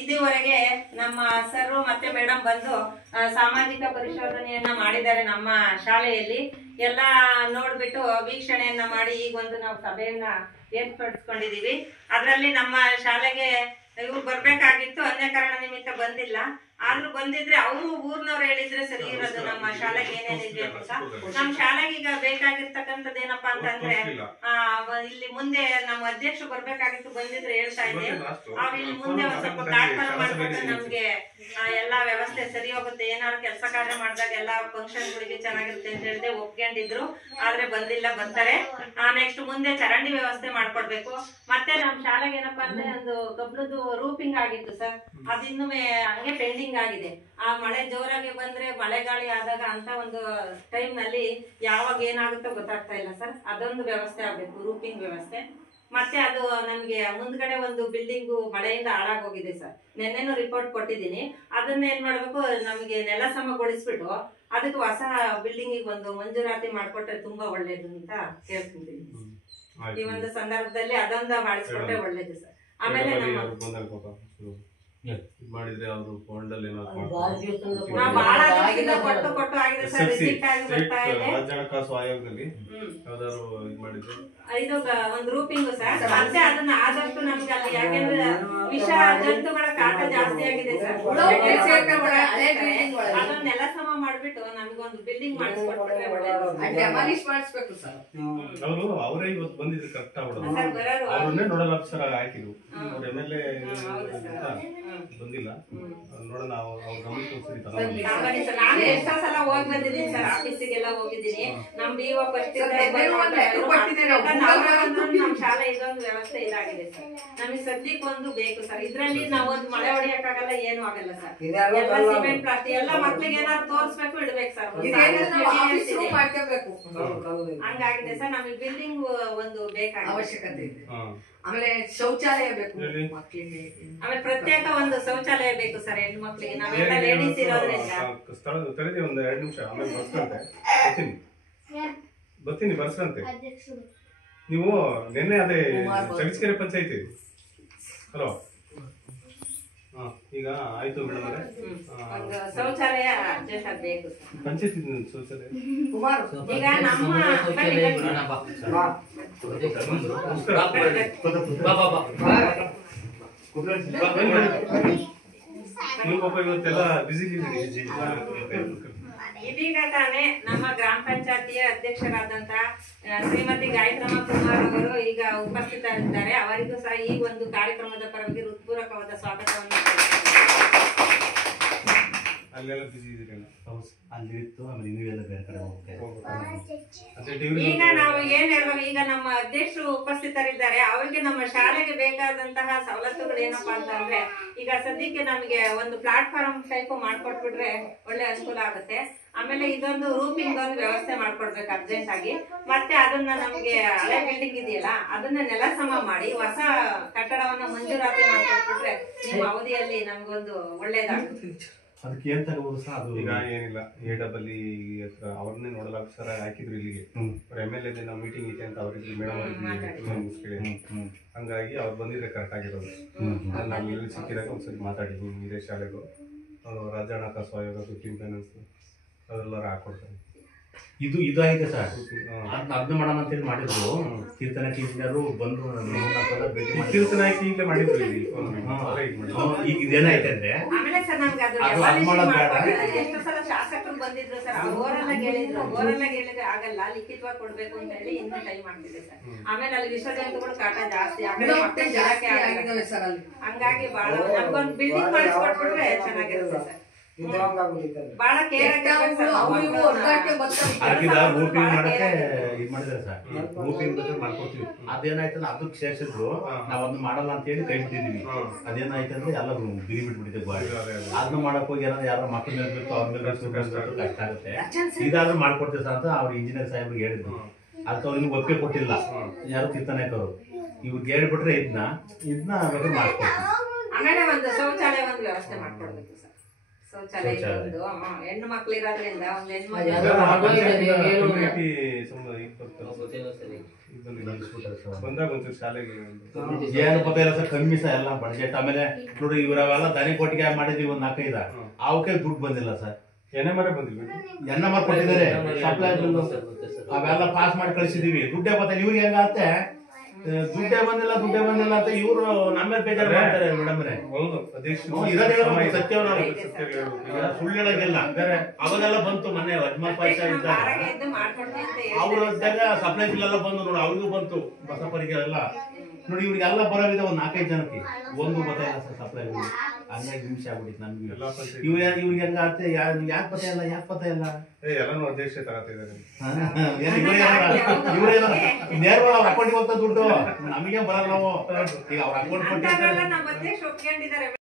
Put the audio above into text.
ಇದುವರೆಗೆ ನಮ್ಮ ಸರ್ ಮತ್ತೆ ಮೇಡಮ್ ಬಂದು ಸಾಮಾಜಿಕ ಪರಿಶೋಧನೆಯನ್ನ ಮಾಡಿದ್ದಾರೆ ನಮ್ಮ ಶಾಲೆಯಲ್ಲಿ. ಎಲ್ಲ ನೋಡ್ಬಿಟ್ಟು ವೀಕ್ಷಣೆಯನ್ನ ಮಾಡಿ ಈಗ ಒಂದು ನಾವು ಸಭೆಯನ್ನ ಏರ್ಪಡಿಸ್ಕೊಂಡಿದೀವಿ. ಅದರಲ್ಲಿ ನಮ್ಮ ಶಾಲೆಗೆ ಇವ್ರು ಬರ್ಬೇಕಾಗಿತ್ತು, ಅನ್ಯ ಕಾರಣ ನಿಮಿತ್ತ ಬಂದಿಲ್ಲ. ಆದ್ರೂ ಬಂದಿದ್ರೆ ಅವರು ಊರ್ನವ್ರು ಹೇಳಿದ್ರೆ ಸರಿ ಇರೋದು ನಮ್ಮ ಶಾಲೆಗೆ ಏನೇನಿದೆ ಅಂತ. ನಮ್ಮ ಶಾಲೆಗೆ ಈಗ ಬೇಕಾಗಿರ್ತಕ್ಕಂಥದ್ದು ಏನಪ್ಪಾ ಅಂತಂದ್ರೆ ಇಲ್ಲಿ ಮುಂದೆ ನಮ್ಮ ಅಧ್ಯಕ್ಷರು ಬರ್ಬೇಕಾಗಿತ್ತು, ಬಂದಿದ್ರೆ ಹೇಳ್ತಾ ಇದ್ದೆ. ಅವ್ರು ಇಲ್ಲಿ ಮುಂದೆ ಒಂದ್ ಸ್ವಲ್ಪ ಪ್ಲಾಟ್ಫಾರ್ಮ್ ಮಾಡ್ಕೊಂಡ್ರೆ ನಮ್ಗೆ ಎಲ್ಲಾ ವ್ಯವಸ್ಥೆ ಸರಿ ಹೋಗುತ್ತೆ. ಏನಾದ್ರು ಕೆಲಸ ಕಾರ್ಯ ಮಾಡಿದಾಗ ಎಲ್ಲಾ ಫಂಕ್ಷನ್ಗಳಿಗೆ ಚೆನ್ನಾಗಿರುತ್ತೆ ಅಂತ ಹೇಳಿದೆ, ಒಪ್ಕೊಂಡಿದ್ರು. ಆದ್ರೆ ಬಂದಿಲ್ಲ, ಬರ್ತಾರೆ. ನೆಕ್ಸ್ಟ್ ಮುಂದೆ ಚರಂಡಿ ವ್ಯವಸ್ಥೆ ಮಾಡ್ಕೊಡ್ಬೇಕು. ಮತ್ತೆ ನಮ್ ಶಾಲೆಗೆ ಏನಪ್ಪಾ ಅಂದ್ರೆ ಒಂದು ಕಬ್ಲದ್ದು ರೂಪಿಂಗ್ ಆಗಿತ್ತು ಸರ್, ಅದಿನ್ನೂ ಹಂಗೆ ಪೆಂಡಿಂಗ್ ಆಗಿದೆ. ಆ ಮಳೆ ಜೋರಾಗಿ ಬಂದ್ರೆ ಮಳೆಗಾಳಿ ಆದಾಗ ಅಂತ ಒಂದು ಟೈಮ್ ನಲ್ಲಿ ಯಾವಾಗ ಏನಾಗುತ್ತೋ ಗೊತ್ತಾಗ್ತಾ ಇಲ್ಲ ಸರ್. ಅದೊಂದು ವ್ಯವಸ್ಥೆ ಆಗ್ಬೇಕು, ರೂಪಿಂಗ್ ವ್ಯವಸ್ಥೆ. ಮತ್ತೆ ಅದು ನಮ್ಗೆ ಮುಂದ್ಗಡೆ ಒಂದು ಬಿಲ್ಡಿಂಗು ಮಳೆಯಿಂದ ಹಾಳಾಗೋಗಿದೆ ಸರ್. ನೆನ್ನೆನೂ ರಿಪೋರ್ಟ್ ಕೊಟ್ಟಿದ್ದೀನಿ. ಅದನ್ನ ಏನ್ ಮಾಡ್ಬೇಕು, ನಮ್ಗೆ ನೆಲ ಸಮಗೊಳಿಸ್ಬಿಟ್ಟು ಅದಕ್ಕೆ ಹೊಸ ಬಿಲ್ಡಿಂಗ್ ಒಂದು ಮಂಜೂರಾತಿ ಮಾಡ್ಕೊಟ್ರೆ ತುಂಬಾ ಒಳ್ಳೇದು ಅಂತ ಕೇಳ್ಕೊಂತೀನಿ. ಈ ಒಂದು ಸಂದರ್ಭದಲ್ಲಿ ಅದೊಂದು ಮಾಡಿಸ್ಕೊಟ್ರೆ ಒಳ್ಳೇದು ಸರ್. ಆಮೇಲೆ ಮಾಡಿದ್ರೆ ಅವರು ಫಂಡಲ್ಲಿ ಕೊಟ್ಟು ಆಗಿದೆ ಸರ್. ರಿಸಿಪ್ಟ್ ಆಗಿ ಬರ್ತಾ ಇದೆ. ಹಣಕಾಸು ಆಯೋಗದಲ್ಲಿ ಯಾವ್ದಾದ್ರು ಇದು ಮಾಡಿದ್ರೆ ಇದು ಒಂದು ರೂಪಿಂಗ್ ಸರ್. ಮತ್ತೆ ಅದನ್ನ ಆದಷ್ಟು ನಮ್ಗೆ ಅಲ್ಲಿ, ಯಾಕೆಂದ್ರೆ ವಿಷ ಜಂತುಗಳ ಕಾಟ ಜಾಸ್ತಿ ಆಗಿದೆ ಸರ್. ಅದನ್ನೆಲ್ಲ ಸಮ ಮಾಡ್ಬಿಟ್ಟು ನಮ್ಗೊಂದು ಬಿಲ್ಡಿಂಗ್ ಮಾಡಿಸ್ಕೊಟ್ಬಿಟ್ರೆ ಮಾಡಿಸ್ಬೇಕು ಸರ್. ಅವರು ಅವರೇ ಇವತ್ತು ಬಂದಿದ್ರು ಕರೆಕ್ಟ್ ಆಗ್ಬಿಡೋದು. ಅವ್ರನ್ನೇ ನೋಡಲ್ ಆಫೀಸರ್ ಹಾಕಿದ್ರು. ಅವ್ರ MLA ಬಂದಿಲ್ಲ, ನೋಡೋಣ ಅವ್ರ ಗಮನಕ್ಕೆ ನಾನು ಎಷ್ಟೋ ಸಲ ಹೋಗಿ ಬಂದಿದ್ದೀನಿ ಸರ್, ಆಫೀಸಿಗೆಲ್ಲ ಹೋಗಿದ್ದೀನಿ. ನಮ್ BO ಫಸ್ಟ್ ನಮ್ ಶಾಲೆ ಇದೊಂದು ವ್ಯವಸ್ಥೆ ಇದಾಗಿದೆ ಸರ್. ನಮಗೆ ಸದ್ಯಕ್ಕೆ ಒಂದು ಬೇಕು ಸರ್. ಇದ್ರಲ್ಲಿ ನಾವೊಂದು ಮಳೆ ಹೊಡಿಯಕ್ಕಾಗಲ್ಲ, ಏನು ಆಗಲ್ಲ ಸರ್. ಎಲ್ಲ ಸಿಮೆಂಟ್ ಪ್ಲಾಸ್ಟಿಕ್ ಎಲ್ಲ ಮಕ್ಳಿಗೆ ಏನಾದ್ರು ತೋರಿಸ್ಬೇಕು, ಇಡ್ಬೇಕು ಸರ್. ಹಂಗಾಗಿದೆ ಸರ್. ನಮಗೆ ಬಿಲ್ಡಿಂಗ್ ಒಂದು ಬೇಕಾಗಿದೆ, ಅವಶ್ಯಕತೆ ಇದೆ. ಆಮೇಲೆ ಶೌಚಾಲಯ ಬೇಕು ಮಕ್ಕಳಿಗೆ. ಆಮೇಲೆ ಪ್ರತ್ಯೇಕ ಒಂದು ಶೌಚಾಲಯ ಬೇಕು ಸರ್ ಹೆಣ್ಣು ಮಕ್ಕಳಿಗೆ. ನಾವೆಲ್ಲ ಲೇಡೀಸ್ ಇರೋದ್ರಿಂದ ಒಂದು 2 ನಿಮಿಷ ಆಮೇಲೆ ಬರ್ತೀನಿ ಬರ್ಸ್ರಂತೆ. ನೀವು ನಿನ್ನೆ ಅದೇ ಚಳ್ಳಕೆರೆ ಪಂಚಾಯತಿ ಹಲೋ ಈಗ ಆಯ್ತು ಮೇಡಮ್ ಅವರೇ, ಶೌಚಾಲಯ ಅಡ್ಜಸ್ಟ್ ಆಗ್ಬೇಕು ಪಂಚಾಯತಿ ಶೌಚಾಲಯ ಈಗ ನಮ್ಮ ನೀವು ಪಾಪ ಇವತ್ತೆಲ್ಲ ಬಿಸಿ ಇದ್ದೀರಿ. ಇದೀಗ ತಾನೇ ನಮ್ಮ ಗ್ರಾಮ ಪಂಚಾಯತಿಯ ಅಧ್ಯಕ್ಷರಾದಂತ ಶ್ರೀಮತಿ ಗಾಯತ್ರಮ್ಮ ಕುಮಾರ್ ಅವರು ಈಗ ಉಪಸ್ಥಿತರಿದ್ದಾರೆ. ಅವರಿಗೂ ಸಹ ಈ ಒಂದು ಕಾರ್ಯಕ್ರಮದ ಪರವಾಗಿ ಹೃತ್ಪೂರ್ವಕವಾದ ಸ್ವಾಗತವನ್ನು. ಅಲ್ಲೆಲ್ಲ ಬಿಸಿ ಇದ್ದೀರಿ ಅಲ್ಲಿತ್ತು, ಆಮೇಲೆ ನೀವೆಲ್ಲ ಬೇರೆ ಕಡೆ ಹೋಗ್ತಾರೆ. ಈಗ ನಾವು ಏನ್ ಹೇಳ್ಬೇಕು, ಈಗ ನಮ್ಮ ಅಧ್ಯಕ್ಷರು ಉಪಸ್ಥಿತರಿದ್ದಾರೆ. ಅವರಿಗೆ ನಮ್ಮ ಶಾಲೆಗೆ ಬೇಕಾದಂತಹ ಸವಲತ್ತುಗಳು ಏನಪ್ಪಾ ಅಂತಂದ್ರೆ, ಈಗ ಸದ್ಯಕ್ಕೆ ನಮಗೆ ಒಂದು ಪ್ಲಾಟ್ಫಾರ್ಮ್ ಟೈಪ್ ಮಾಡ್ಕೊಟ್ಬಿಟ್ರೆ ಒಳ್ಳೆ ಅನುಕೂಲ ಆಗುತ್ತೆ. ಆಮೇಲೆ ಇದೊಂದು ರೂಪಿಂಗ್ ಒಂದು ವ್ಯವಸ್ಥೆ ಮಾಡ್ಕೊಡ್ಬೇಕು ಅರ್ಜೆಂಟ್ ಆಗಿ. ಮತ್ತೆ ಅದನ್ನ ನಮ್ಗೆ ಹಳೆ ಬಿಲ್ಡಿಂಗ್ ಇದೆಯಲ್ಲ ಅದನ್ನ ನೆಲ ಸಮ ಮಾಡಿ ಹೊಸ ಕಟ್ಟಡವನ್ನ ಮಂಜೂರಾತಿ ಮಾಡ್ಕೊಟ್ಬಿಟ್ರೆ ನಿಮ್ಮ ಅವಧಿಯಲ್ಲಿ ನಮ್ಗೊಂದು ಒಳ್ಳೇದಾಗುತ್ತೆ. ಅದಕ್ಕೆ ಏನ್ ತಗೋಬಹುದು ಸರ್? ಅದು ಈಗ ಏನಿಲ್ಲ, AEE ಹತ್ರ ಅವ್ರನ್ನೇ ನೋಡಲ್ ಆಫೀಸರ್ ಹಾಕಿದ್ರು ಇಲ್ಲಿಗೆ. ಅವ್ರ MLA ನಾವು ಮೀಟಿಂಗ್ ಇದೆ ಅಂತ ಅವ್ರಿಗೆ ಮೇಡಮ್ ಹಂಗಾಗಿ ಅವ್ರು ಬಂದಿದ್ರೆ ಕರೆಕ್ಟ್ ಆಗಿರೋದು. ನಾನು ಇಲ್ಲಿ ಸಿಕ್ಕಿದಾಗ ಒಂದ್ಸರಿ ಮಾತಾಡಿದ್ದೀನಿ ಇದೇ ಶಾಲೆಗೂ. ರಾಜ್ಯ ಹಣಕಾಸು ಆಯೋಗ, ಫಿಫ್ಟೀನ್ ಫೈನಾನ್ಸ್ ಅದೆಲ್ಲರೂ ಹಾಕೊಡ್ತಾರೆ. ಇದು ಆಗಿದೆ ಸರ್. ಅದನ್ನ ಮಾಡೋಣ ಅಂತೇಳಿ ಮಾಡಿದ್ರು. ಕೀರ್ತನ ಟೀಚರು ಬಂದ್ರು, ಕೀರ್ತನಾಯ್ತು ಈಗಲೇ ಮಾಡಿದ್ರು ಇಲ್ಲಿ. ಈಗ ಇದೇನಾಯ್ತು ಅಂದ್ರೆ ಎಷ್ಟೋ ಸಲ ಶಾಸಕರು ಬಂದಿದ್ರು ಸರ್, ಓರಲ್ಲಾಗಿ ಹೇಳಿದ್ರೆ ಆಗಲ್ಲ, ಲಿಖಿತವಾಗಿ ಕೊಡ್ಬೇಕು ಅಂತ ಹೇಳಿ ಇನ್ನೂ ಟೈಮ್ ಆಗ್ತಿದೆ ಸರ್. ಆಮೇಲೆ ಅಲ್ಲಿ ವಿಸರ್ಜನೆಗಳು ಕಾಟ ಜಾಸ್ತಿ ಹಂಗಾಗಿ ಬಹಳ ನಮ್ಗೊಂದು ಬಿಲ್ಡಿಂಗ್ ಮಾಡಿಸ್ಕೊಟ್ಬಿಟ್ರೆ ಚೆನ್ನಾಗಿರುತ್ತೆ ಸರ್. ಬಹಳ ರೂಪಿಂಗ್ ಮಾಡಕ್ಕೆ ಇದ್ ಮಾಡಿದಾರೆ ಸರ್. ರೂಪಿಂಗ್ ಮಾಡ್ಕೊಡ್ತೀವಿ. ಅದೇನಾಯ್ತಂದ್ರೆ ಅದಕ್ಕೆ ಸೇರಿಸಿದ್ರು, ನಾವ್ ಅದನ್ನ ಮಾಡಲ್ಲ ಅಂತ ಹೇಳಿ ಕೈ ಬಿಟ್ಟಿದೀವಿ. ಅದೇನಾಯ್ತಂದ್ರೆ ಎಲ್ಲ ಬಿರಿ ಬಿಟ್ಬಿಟ್ಟಿದೆ ಗಾಡಿ. ಅದನ್ನ ಮಾಡಕ್ ಹೋಗಿ ಯಾರು ಮಕ್ಕಳ ಮೇಲೆ ಬೇಕು, ಅವ್ರ ಮೇಲೆ ಕಷ್ಟ ಆಗುತ್ತೆ. ಇದಾದ್ರೂ ಮಾಡ್ಕೊಡ್ತೀವಿ ಸರ್ ಅಂತ ಅವ್ರು ಇಂಜಿನಿಯರ್ ಸಾಹೇಬ್ರಿಗೆ ಹೇಳಿದ್ರು. ಅದಕ್ಕೆ ಅವ್ರಿಗೆ ಒಪ್ಪಿಗೆ ಕೊಟ್ಟಿಲ್ಲ ಯಾರು ಕೀರ್ತನಾಯ್ಕ ಅವರು. ಇವ್ರಿಗೆ ಹೇಳ್ಬಿಟ್ರೆ ಇದನ್ನ ಮಾಡ್ಕೊಡ್ತೀವಿ. ಆಮೇಲೆ ಒಂದು ಶೌಚಾಲಯ ಒಂದು ವ್ಯವಸ್ಥೆ ಮಾಡ್ಕೊಡ್ಬೇಕು ಸರ್. ಶೌಚಾಲಯ ಒಂದು ಹೆಣ್ಣು ಮಕ್ಳು ಇರೋದ್ರಿಂದ ಒಂದ್ ಹೆಣ್ಮಕ್ಳು ಕಮ್ಯುನಿಟಿ ಬಂದಾಗ ಒಂಚೂರು ಶಾಲೆಗೆ ಏನು ಪತ್ತ ಇಲ್ಲ ಸರ್, ಕಮ್ಮಿ ಸರ್ ಎಲ್ಲ ಬಡ್ಜೆಟ್. ಆಮೇಲೆ ನೋಡಿ ಇವರೆಲ್ಲ ದನಿ ಕೊಟ್ಟಿಗೆ ಮಾಡಿದೀವಿ ಒಂದ್ 4-5 ಅವಕ್ಕೆ ದುಡ್ಡು ಬಂದಿಲ್ಲ ಸರ್. ಎಣ್ಣೆ ಮರ ಬಂದಿಲ್ಲ, ಎನ್ನ ಮಾರ್ ಕೊಟ್ಟಿದ್ದಾರೆ, ಸಪ್ಲೈ ಬಿಲ್ ಅವೆಲ್ಲ ಪಾಸ್ ಮಾಡಿ ಕಳಿಸಿದೀವಿ. ದುಡ್ಡೇ ಬತ್ತಿಲ್ಲ ಇವ್ರಿಗೆ ಹೆಂಗಾಗುತ್ತೆ, ದುಡ್ಡೇ ಬಂದಿಲ್ಲ ಅಂತ ಇವ್ರು ನಮ್ಮ ಬೇಜಾರು ಮಾಡ್ತಾರೆ ಮೇಡಮ್. ಹೌದು ಸುಳ್ಳು ಹೇಳಂಗಿಲ್ಲ. ಅವಾಗೆಲ್ಲ ಬಂತು ಮೊನ್ನೆ ಅಜ್ಮಲ್ ಪಾಯಸ ಇದ್ದಾಗ ಅವ್ರ ಸಪ್ಲೈ ಬಿಲ್ ಎಲ್ಲ ಬಂದು ನೋಡಿ, ಅವ್ರಿಗೂ ಬಂತು ಬಸಪ್ಪರಿಗೆ ಎಲ್ಲ ನೋಡಿ. ಇವ್ರಿಗೆಲ್ಲ ಬರೋದಿದೆ ಒಂದ್ 4-5 ಜನಕ್ಕೆ ಒಂದು ಗೊತ್ತಾಯಿಲ್ಲ ಸರ್ ಸಪ್ಲೈ ಬಿಲ್. ಹಂಗಾಗಿ ಹಿಂಸೆ ಆಗ್ಬಿಟ್ಟಿತ್ತು ನಮ್ಗೆ. ಇವ್ರಿಗೆ ಹೆಂಗಾಗುತ್ತೆ, ಯಾಕೆ ಪತ್ತ ಇಲ್ಲ ಎಲ್ಲಾನು ಅಧ್ಯಕ್ಷ ತಗೋತಿದ್ದಾರೆ. ಇವರೇನ ನೇರವಾಗಿ ಅವ್ರ ಅಕೌಂಟ್ಗೆ ಹೋಗ್ತಾ ದುಡ್ಡು ನಮಗೆ ಬರಲ್ಲ. ನಾವು ಈಗ ಅವ್ರ ಅಕೌಂಟ್ ಕೊಟ್ಟಿರ್ತಾರೆ.